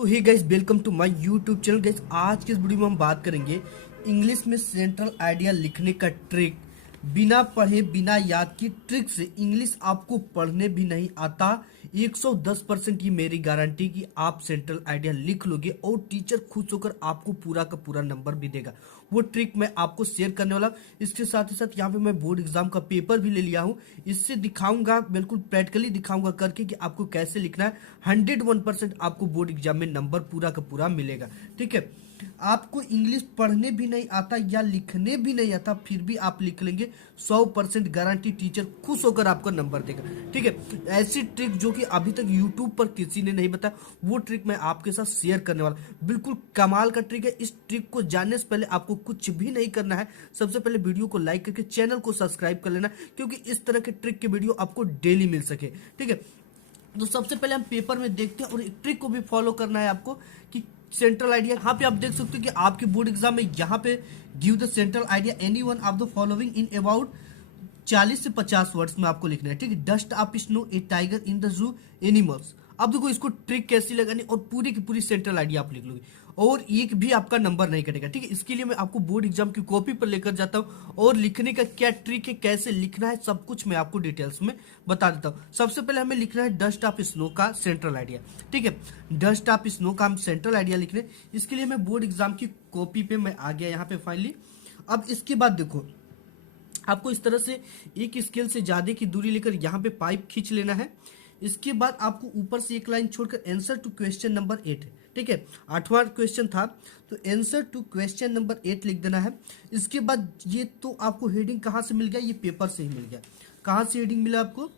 तो hey guys, welcome to my YouTube channel. Guys, आज के इस वीडियो में हम बात करेंगे इंग्लिश में सेंट्रल आइडिया लिखने का ट्रिक। बिना पढ़े बिना याद की ट्रिक से इंग्लिश आपको पढ़ने भी नहीं आता। 110% ये मेरी गारंटी कि आप सेंट्रल आइडिया लिख लोगे और टीचर खुश होकर आपको पूरा का पूरा नंबर भी देगा। वो ट्रिक मैं आपको शेयर करने वाला। इसके साथ ही साथ यहाँ पे मैं बोर्ड एग्जाम का पेपर भी ले लिया हूँ। इससे दिखाऊंगा, बिल्कुल प्रैक्टिकली दिखाऊंगा करके कि आपको कैसे लिखना है। 101% आपको बोर्ड एग्जाम में नंबर पूरा का पूरा मिलेगा। ठीक है, आपको इंग्लिश पढ़ने भी नहीं आता या लिखने भी नहीं आता, फिर भी आप लिख लेंगे, 100% गारंटी, टीचर खुश होकर आपको नंबर देगा। ठीक है, ऐसी ट्रिक जो कि अभी तक यूट्यूब पर किसी ने नहीं बताया, वो ट्रिक मैं आपके साथ शेयर करने वाला। बिल्कुल कमाल का ट्रिक है। इस ट्रिक को जानने से पहले आपको कुछ भी नहीं करना है। सबसे पहले वीडियो को लाइक करके चैनल को सब्सक्राइब कर लेना, क्योंकि इस तरह के ट्रिक के वीडियो आपको डेली मिल सके। ठीक है, तो सबसे पहले हम पेपर में देखते हैं और एक ट्रिक को भी फॉलो करना है आपको कि सेंट्रल आइडिया। यहाँ पे आप देख सकते हो कि आपके बोर्ड एग्जाम में यहाँ पे give the central idea any one of the following in about 40 से 50 वर्ड्स में आपको लिखना है। ठीक है, डस्ट आप snow A tiger in the जू एनिमल्स। अब देखो इसको ट्रिक कैसी लगानी और पूरी की पूरी सेंट्रल आइडिया आप लिख लोगे और एक भी आपका नंबर नहीं कटेगा। ठीक है, इसके लिए मैं आपको बोर्ड एग्जाम की कॉपी पर लेकर जाता हूँ और लिखने का क्या ट्रिक है, कैसे लिखना है, सब कुछ मैं आपको डिटेल्स में बता देता हूँ। सबसे पहले हमें लिखना है डस्ट ऑफ स्नो का सेंट्रल आइडिया। ठीक है, डस्ट ऑफ स्नो का हम सेंट्रल आइडिया लिख रहे हैं। इसके लिए मैं बोर्ड एग्जाम की कॉपी पे मैं आ गया यहाँ पे फाइनली। अब इसके बाद देखो, आपको इस तरह से एक स्केल से ज्यादा की दूरी लेकर यहाँ पे पाइप खींच लेना है। इसके बाद आपको ऊपर से एक लाइन छोड़कर आंसर टू क्वेश्चन नंबर 8, ठीक है, 8वां क्वेश्चन था तो आंसर टू क्वेश्चन नंबर 8 लिख देना है। इसके बाद ये तो आपको हेडिंग कहाँ से मिल गया, ये पेपर से ही मिल गया। कहाँ से हेडिंग मिला आपको?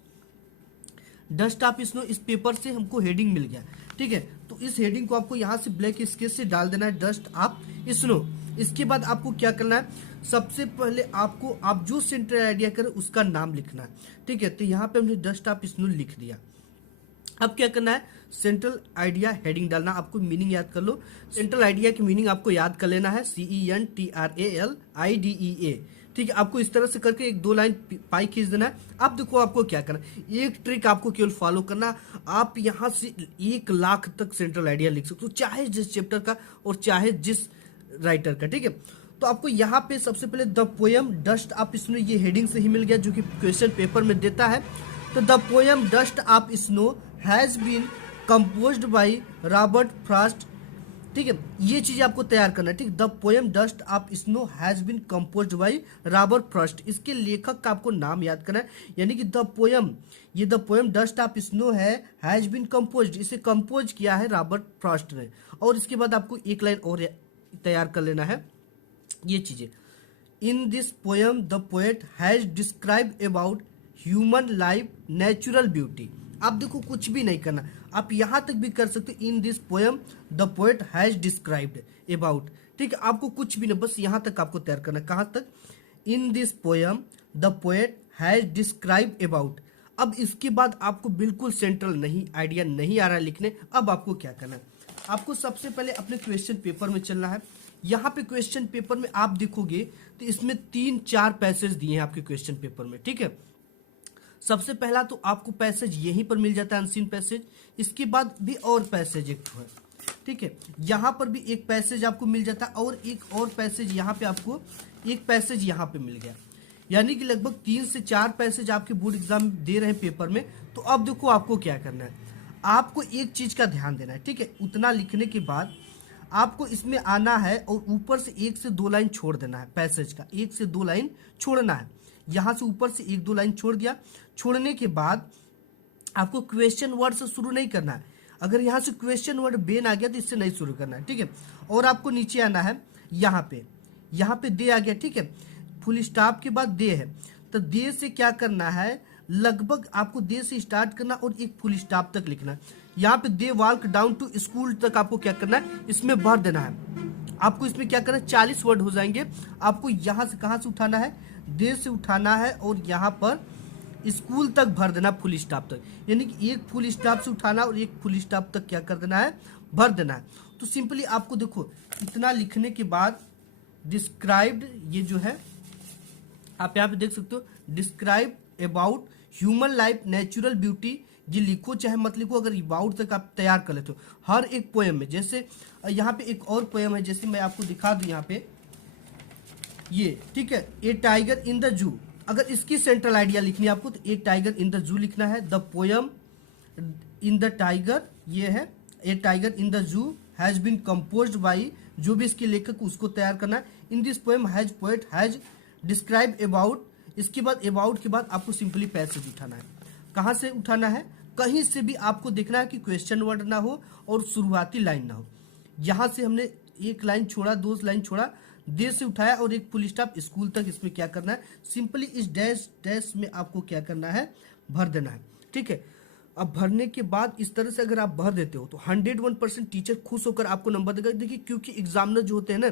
डस्ट ऑफ स्नो, इस पेपर से हमको हेडिंग मिल गया। ठीक है, तो इस हेडिंग को आपको यहाँ से ब्लैक स्केच से डाल देना है, डस्ट ऑफ स्नो। इसके बाद आपको क्या करना है, सबसे पहले आपको आप जो सेंट्रल आइडिया करें उसका नाम लिखना है। ठीक है, तो यहाँ पे हमने डस्ट ऑफ स्नो लिख दिया। अब क्या करना है, सेंट्रल आइडिया हेडिंग डालना। आपको मीनिंग याद कर लो, सेंट्रल आइडिया की मीनिंग आपको याद कर लेना है, CENTRALIDEA। ठीक है, आपको इस तरह से करके एक दो लाइन पाई खींच देना है। अब देखो आपको क्या करना है, एक ट्रिक आपको केवल फॉलो करना। आप यहाँ से 1 लाख तक सेंट्रल आइडिया लिख सकते हो, चाहे जिस चैप्टर का और चाहे जिस राइटर का। ठीक है, तो आपको यहाँ पे सबसे पहले the poem dust of snow, ये हेडिंग से ही मिल गया जो कि क्वेश्चन पेपर में देता है। तो the poem dust of snow has been composed by Robert Frost. ठीक है, ये चीज आपको तैयार करना है। ठीक, the poem dust of snow has been composed by Robert Frost, इसके लेखक का आपको नाम याद करना है। यानी कि द पोयम, ये the poem dust of snow है, हैज बीन कंपोज्ड, इसे कंपोज किया है रॉबर्ट फ्रॉस्ट ने। और इसके बाद आपको एक लाइन और तैयार कर लेना है, ये चीजें। In this poem the poet has describe about human life natural beauty. आप देखो कुछ भी नहीं करना, आप यहां तक भी कर सकते हो, in this poem the poet has described about. ठीक है, आपको कुछ भी नहीं, बस यहां तक आपको तैयार करना। कहां तक? In this poem the poet has describe about. अब इसके बाद आपको बिल्कुल सेंट्रल नहीं आइडिया नहीं आ रहा है लिखने। अब आपको क्या करना है, आपको सबसे पहले अपने क्वेश्चन पेपर में चलना है। यहाँ पे क्वेश्चन पेपर में आप देखोगे तो इसमें 3-4 पैसेज दिए हैं आपके क्वेश्चन पेपर में। ठीक है, सबसे पहला तो आपको पैसेज यहीं पर मिल जाता है, अनसीन पैसेज। इसके बाद भी और पैसेज एक है। ठीक है, यहाँ पर भी एक पैसेज आपको मिल जाता है और एक और पैसेज यहाँ पे आपको एक पैसेज यहाँ पे मिल गया। यानी कि लगभग 3 से 4 पैसेज आपके बोर्ड एग्जाम दे रहे हैं पेपर में। तो अब देखो आपको क्या करना है, आपको एक चीज का ध्यान देना है। ठीक है, उतना लिखने के बाद आपको इसमें आना है और ऊपर से 1 से 2 लाइन छोड़ देना है, पैसेज का 1 से 2 लाइन छोड़ना है। यहां से ऊपर से 1-2 लाइन छोड़ दिया। छोड़ने के बाद आपको क्वेश्चन वर्ड से शुरू नहीं करना है। अगर यहां से क्वेश्चन वर्ड बेन आ गया तो इससे नहीं शुरू करना है। ठीक है, और आपको नीचे आना है, यहाँ पे दे आ गया। ठीक है, फुल स्टॉप के बाद दे है, तो दे से क्या करना है, लगभग आपको दे से स्टार्ट करना और एक फुल स्टॉप तक लिखना है। यहाँ पे they walk down to school तक आपको क्या करना है, इसमें भर देना है। आपको इसमें क्या करना है, 40 वर्ड हो जाएंगे। आपको यहाँ से कहाँ से उठाना है, दे से उठाना है और यहाँ पर स्कूल तक भर देना, फुल स्टॉप तक। यानी कि एक फुल स्टॉप से उठाना और एक फुल स्टॉप तक क्या कर देना है, भर देना है। तो सिंपली आपको देखो इतना लिखने के बाद डिस्क्राइब्ड, ये जो है आप यहाँ पे देख सकते हो, describe about human life natural beauty जी लिखो चाहे मत लिखो, अगर अबाउट तक आप तैयार कर लेते हो हर एक पोएम में। जैसे यहाँ पे एक और पोएम है, जैसे मैं आपको दिखा दूं यहाँ पे ये, ठीक है, ए टाइगर इन द जू। अगर इसकी सेंट्रल आइडिया लिखनी है आपको तो ए टाइगर इन द जू लिखना है। The poem in the tiger ये है, a tiger in the zoo has been composed by, जो भी इसके लेखक उसको तैयार करना है। In this poem has poet has describe about. इसके बाद अबाउट के बाद आपको सिंपली पैसेज उठाना है। कहाँ से उठाना है? कहीं से भी आपको देखना है कि क्वेश्चन वर्ड ना हो और शुरुआती लाइन ना हो। यहाँ से हमने एक लाइन छोड़ा, 2 लाइन छोड़ा, दे से उठाया और एक फुल स्टॉप स्कूल तक। इसमें क्या करना है? सिंपली इस डैश डैश में आपको क्या करना है? भर देना है, ठीक है। अब भरने के बाद इस तरह से अगर आप भर देते हो तो 101% टीचर खुश होकर आपको नंबर देगा। देखिए क्योंकि एग्जामिनर जो होते हैं ना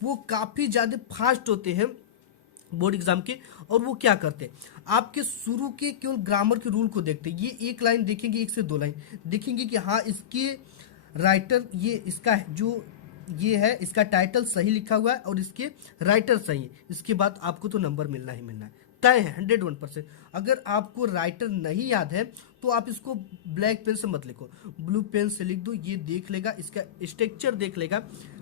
वो काफ़ी ज़्यादा फास्ट होते हैं बोर्ड एग्जाम के, और वो क्या करते हैं आपके शुरू के केवल ग्रामर के रूल को देखते हैं। ये एक लाइन देखेंगे, 1 से 2 लाइन देखेंगे कि हाँ इसके राइटर ये इसका जो ये है इसका टाइटल सही लिखा हुआ है और इसके राइटर सही है, इसके बाद आपको तो नंबर मिलना ही मिलना है, तय है 101%। अगर आपको राइटर नहीं याद है तो आप इसको ब्लैक पेन से मत लिखो, ब्लू पेन से लिख दो। ये देख लेगा, इसका स्ट्रक्चर देख लेगा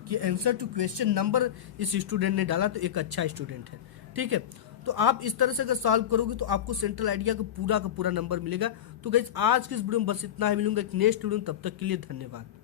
कि आंसर टू क्वेश्चन नंबर इस स्टूडेंट ने डाला तो एक अच्छा स्टूडेंट है, ठीक है। तो आप इस तरह से अगर सॉल्व करोगे तो आपको सेंट्रल आइडिया का पूरा नंबर मिलेगा। तो गाइस आज के इस वीडियो में बस इतना ही, मिलूंगा एक नेक्स्ट वीडियो में, तब तक के लिए धन्यवाद।